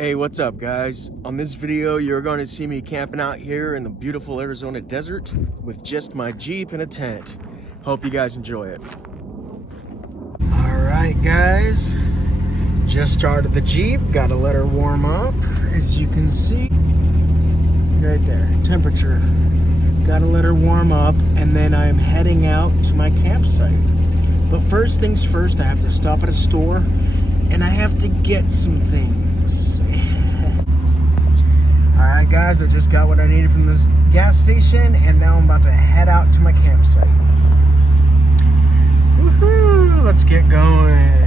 Hey, what's up guys? On this video, you're going to see me camping out here in the beautiful Arizona desert with just my Jeep and a tent. Hope you guys enjoy it. All right guys, just started the Jeep, gotta let her warm up. As you can see, right there, temperature. Gotta let her warm up, and then I'm heading out to my campsite. But first things first, I have to stop at a store and I have to get some things. Alright guys, I just got what I needed from this gas station, and now I'm about to head out to my campsite. Woohoo! Let's get going.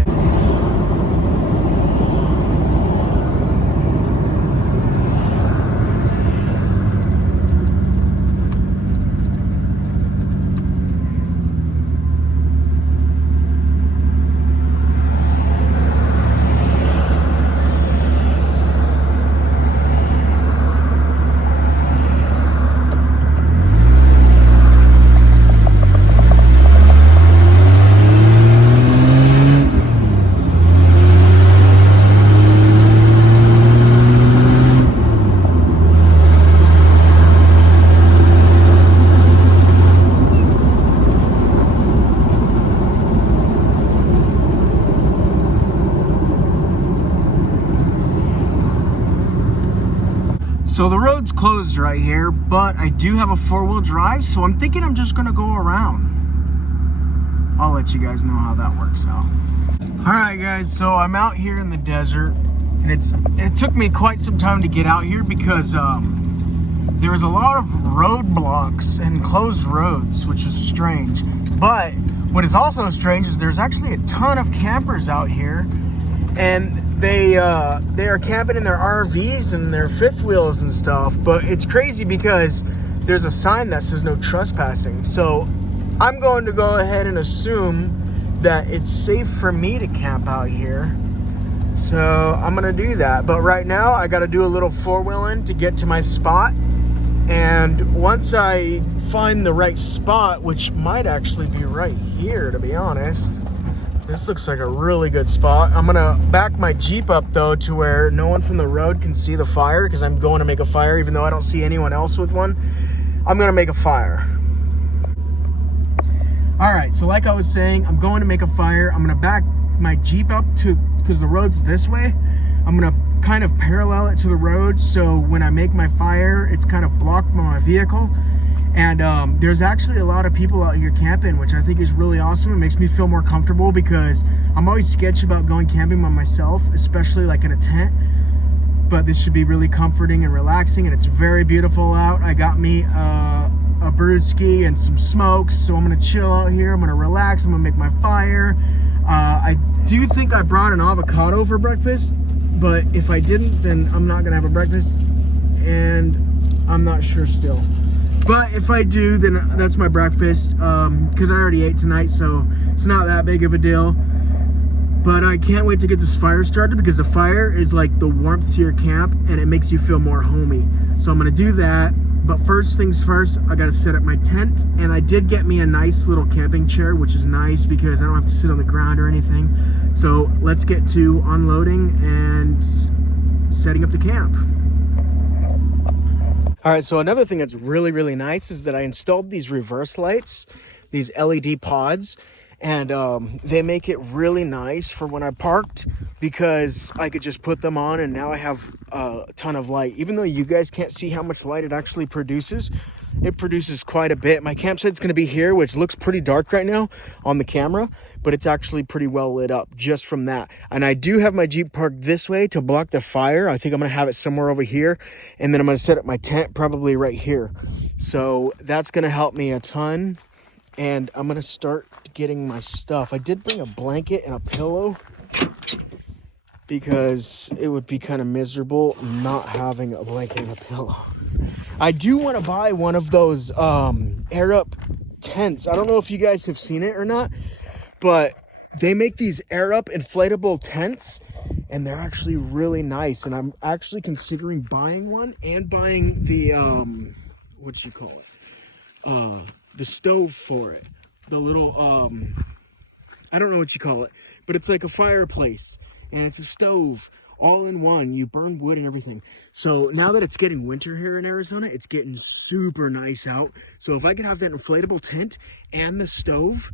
So the road's closed right here, but I do have a four-wheel drive, so I'm thinking I'm just gonna go around. I'll let you guys know how that works out. All right guys, so I'm out here in the desert, and it took me quite some time to get out here because there was a lot of roadblocks and closed roads, which is strange. But what is also strange is there's actually a ton of campers out here, and they are camping in their RVs and their fifth wheels and stuff. But it's crazy because there's a sign that says no trespassing. So I'm going to go ahead and assume that it's safe for me to camp out here. So I'm gonna do that. But right now I gotta do a little four-wheeling to get to my spot. And once I find the right spot, which might actually be right here, to be honest. This looks like a really good spot. I'm gonna back my Jeep up though to where no one from the road can see the fire, because I'm going to make a fire even though I don't see anyone else with one. I'm gonna make a fire. All right, so like I was saying, I'm going to make a fire. I'm gonna back my Jeep up to, because the road's this way, I'm gonna kind of parallel it to the road, so when I make my fire, it's kind of blocked by my vehicle. And there's actually a lot of people out here camping, which I think is really awesome. It makes me feel more comfortable because I'm always sketchy about going camping by myself, especially like in a tent. But this should be really comforting and relaxing, and it's very beautiful out. I got me a brewski and some smokes, so I'm gonna chill out here. I'm gonna relax. I'm gonna make my fire. I do think I brought an avocado for breakfast, but if I didn't, then I'm not gonna have a breakfast, and I'm not sure still. But if I do, then that's my breakfast, because I already ate tonight, so it's not that big of a deal. But I can't wait to get this fire started, because the fire is like the warmth to your camp, and it makes you feel more homey. So I'm gonna do that. But first things first, I gotta set up my tent, and I did get me a nice little camping chair, which is nice because I don't have to sit on the ground or anything. So let's get to unloading and setting up the camp. All right, so another thing that's really, really nice is that I installed these reverse lights, these LED pods, and they make it really nice for when I parked, because I could just put them on and now I have a ton of light. Even though you guys can't see how much light it actually produces, it produces quite a bit. My campsite's gonna be here, which looks pretty dark right now on the camera, but it's actually pretty well lit up just from that. And I do have my Jeep parked this way to block the fire. I think I'm gonna have it somewhere over here, and then I'm gonna set up my tent probably right here. So that's gonna help me a ton. And I'm gonna start getting my stuff. I did bring a blanket and a pillow because it would be kind of miserable not having a blanket and a pillow. I do want to buy one of those air up tents. I don't know if you guys have seen it or not, but they make these air up inflatable tents, and they're actually really nice. And I'm actually considering buying one and buying the what you call it, the stove for it, the little I don't know what you call it, but it's like a fireplace and it's a stove all in one. You burn wood and everything. So now that it's getting winter here in Arizona, it's getting super nice out. So if I could have that inflatable tent and the stove,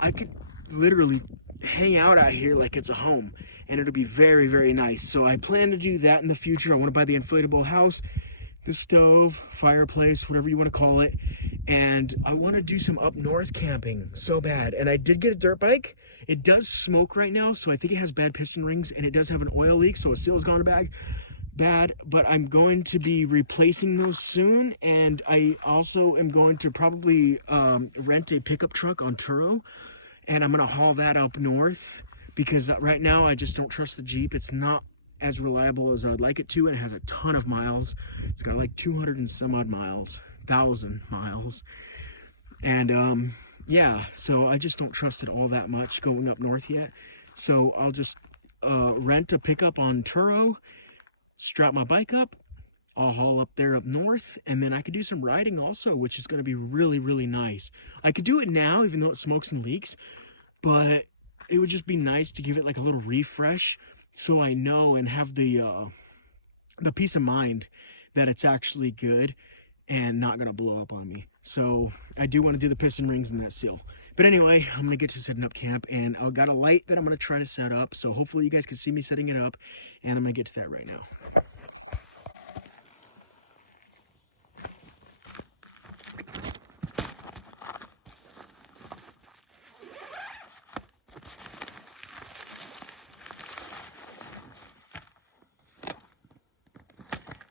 I could literally hang out out here like it's a home, and it'll be very, very nice. So I plan to do that in the future. I want to buy the inflatable house, the stove, fireplace, whatever you want to call it. And I want to do some up north camping so bad. And I did get a dirt bike. It does smoke right now, so I think it has bad piston rings, and it does have an oil leak, so it seal's gone bad, but I'm going to be replacing those soon. And I also am going to probably rent a pickup truck on Turo, and I'm going to haul that up north, because right now I just don't trust the Jeep. It's not as reliable as I'd like it to, and it has a ton of miles. It's got like 200 and some odd miles, 1,000 miles. And yeah, so I just don't trust it all that much going up north yet. So I'll just rent a pickup on Turo, strap my bike up, I'll haul up there up north, and then I could do some riding also, which is going to be really, really nice. I could do it now, even though it smokes and leaks, but it would just be nice to give it like a little refresh, so I know and have the peace of mind that it's actually good and not going to blow up on me. So I do want to do the piston rings and that seal. But anyway, I'm going to get to setting up camp, and I've got a light that I'm going to try to set up. So hopefully you guys can see me setting it up, and I'm going to get to that right now.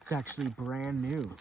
It's actually brand new.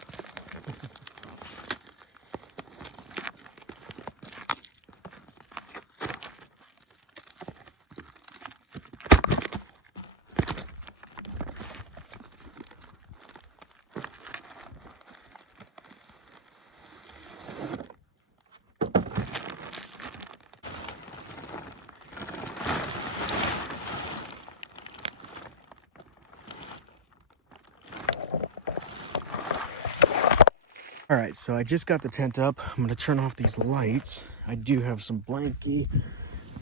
All right, so I just got the tent up. I'm gonna turn off these lights. I do have some blankie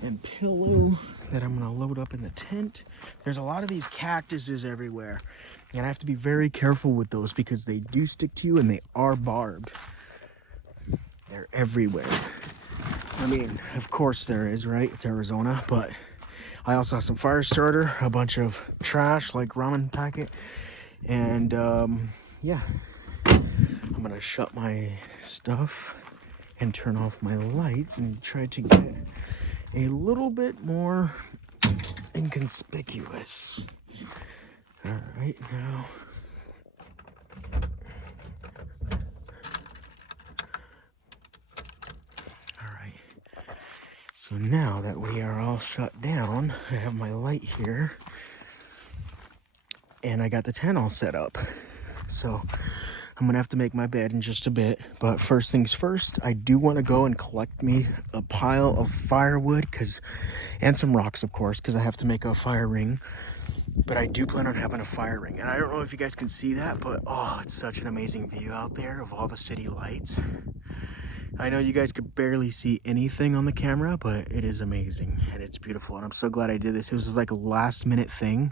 and pillow that I'm gonna load up in the tent. There's a lot of these cactuses everywhere, and I have to be very careful with those because they do stick to you and they are barbed. They're everywhere. I mean, of course there is, right? It's Arizona, but I also have some fire starter, a bunch of trash like ramen packet, and yeah. I'm gonna shut my stuff and turn off my lights and try to get a little bit more inconspicuous. All right, now. All right. So now that we are all shut down, I have my light here, and I got the tent all set up. So I'm gonna have to make my bed in just a bit, but first things first, I do want to go and collect me a pile of firewood, and some rocks, of course, because I have to make a fire ring. But I do plan on having a fire ring, and I don't know if you guys can see that, but oh, it's such an amazing view out there of all the city lights. I know you guys could barely see anything on the camera, but it is amazing and it's beautiful, and I'm so glad I did this. It was just like a last minute thing.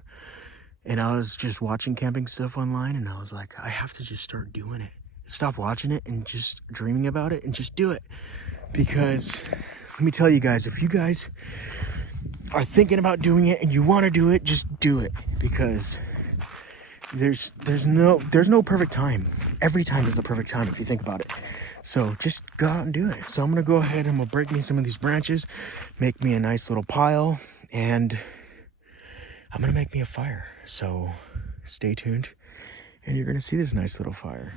And I was just watching camping stuff online, and I was like, I have to just start doing it. Stop watching it and just dreaming about it and just do it. Because let me tell you guys, if you guys are thinking about doing it and you want to do it, just do it. Because there's no perfect time. Every time is the perfect time if you think about it. So just go out and do it. So I'm gonna go ahead and I'm gonna break me some of these branches, make me a nice little pile, and I'm gonna make me a fire. So stay tuned and you're gonna see this nice little fire.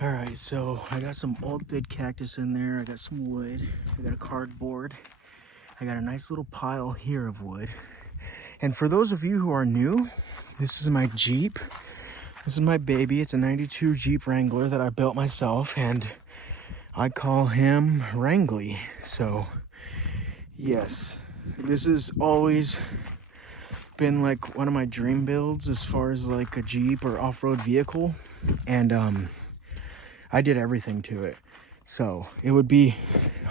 All right, so I got some old dead cactus in there. I got some wood, I got a cardboard. I got a nice little pile here of wood. And for those of you who are new, this is my Jeep. This is my baby. It's a 92 Jeep Wrangler that I built myself, and I call him Wrangly. So yes, this has always been like one of my dream builds as far as like a Jeep or off-road vehicle, and I did everything to it. So it would be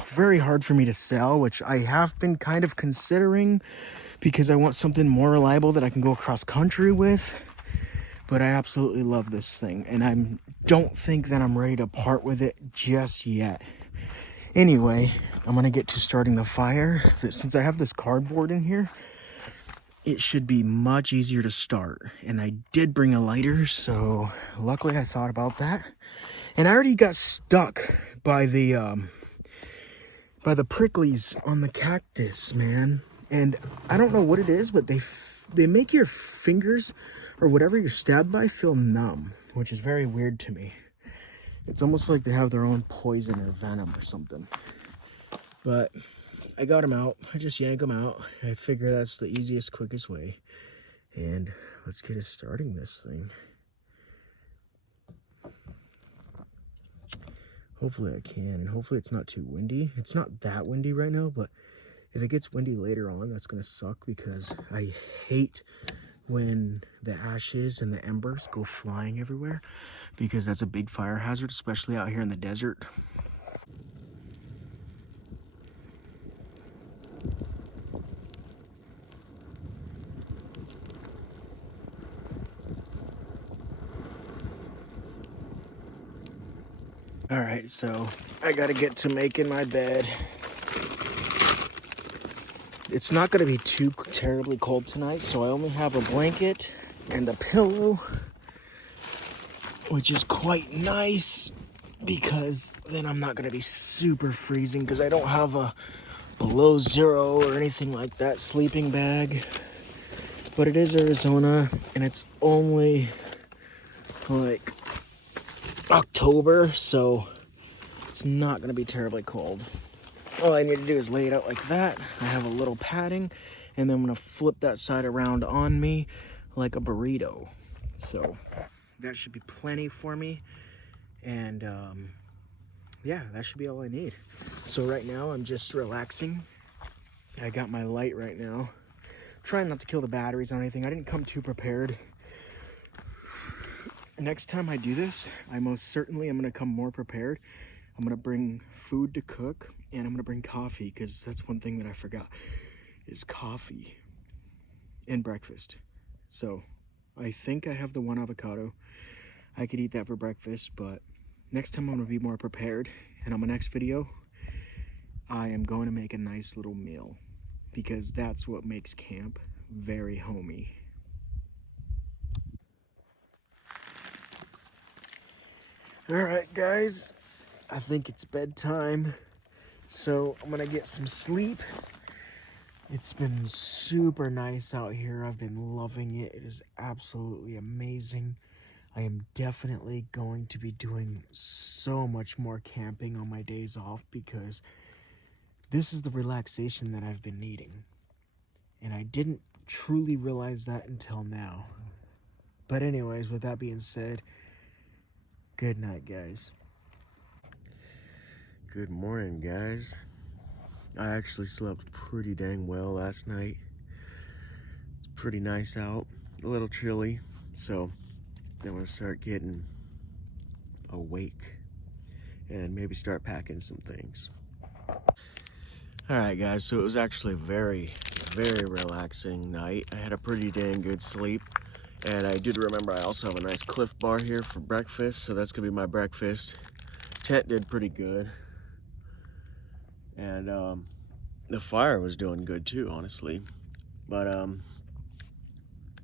very hard for me to sell, which I have been kind of considering, because I want something more reliable that I can go across country with. But I absolutely love this thing, and I don't think that I'm ready to part with it just yet. Anyway, I'm gonna get to starting the fire. Since I have this cardboard in here, it should be much easier to start. And I did bring a lighter, so luckily I thought about that. And I already got stuck by the pricklies on the cactus, man. And I don't know what it is, but they make your fingers or whatever you're stabbed by feel numb, which is very weird to me. It's almost like they have their own poison or venom or something. But I got them out. I just yank them out. I figure that's the easiest, quickest way. And let's get us starting this thing. Hopefully I can. Hopefully it's not too windy. It's not that windy right now, but if it gets windy later on, that's gonna suck, because I hate when the ashes and the embers go flying everywhere, because that's a big fire hazard, especially out here in the desert. All right, so I gotta get to making my bed. It's not gonna be too terribly cold tonight, so I only have a blanket and a pillow, which is quite nice, because then I'm not gonna be super freezing, because I don't have a below zero or anything like that sleeping bag. But it is Arizona, and it's only like October, so it's not gonna be terribly cold. All I need to do is lay it out like that. I have a little padding, and then I'm gonna flip that side around on me like a burrito. So that should be plenty for me. And yeah, that should be all I need. So right now I'm just relaxing. I got my light right now. Trying not to kill the batteries or anything. I didn't come too prepared. Next time I do this, I most certainly am gonna come more prepared. I'm gonna bring food to cook, and I'm gonna bring coffee, because that's one thing that I forgot, is coffee and breakfast. So I think I have the one avocado. I could eat that for breakfast, but next time I'm gonna be more prepared. And on my next video, I am going to make a nice little meal, because that's what makes camp very homey. All right, guys, I think it's bedtime, so I'm gonna get some sleep. It's been super nice out here. I've been loving it. It is absolutely amazing. I am definitely going to be doing so much more camping on my days off, because this is the relaxation that I've been needing. And I didn't truly realize that until now. But anyways, with that being said, good night, guys. Good morning, guys. I actually slept pretty dang well last night. It's pretty nice out, a little chilly, so I'm gonna start getting awake and maybe start packing some things. All right, guys, so it was actually a very relaxing night. I had a pretty dang good sleep, and I did remember I also have a nice Cliff Bar here for breakfast, so that's gonna be my breakfast. Tent did pretty good, and the fire was doing good too, honestly, but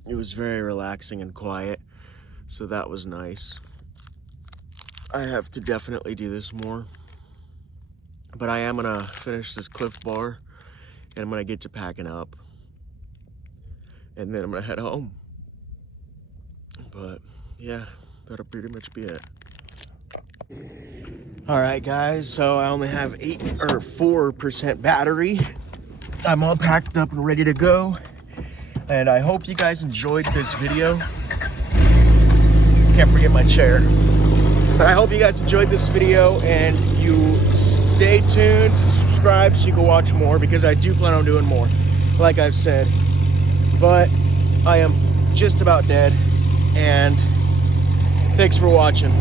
it was very relaxing and quiet, so that was nice. I have to definitely do this more, but I am gonna finish this Cliff Bar, and I'm gonna get to packing up, and then I'm gonna head home. But yeah, that'll pretty much be it. All right, guys, so I only have 4% battery. I'm all packed up and ready to go, and I hope you guys enjoyed this video. Can't forget my chair. But I hope you guys enjoyed this video, and you stay tuned, subscribe so you can watch more, because I do plan on doing more, like I've said. But I am just about dead, and thanks for watching.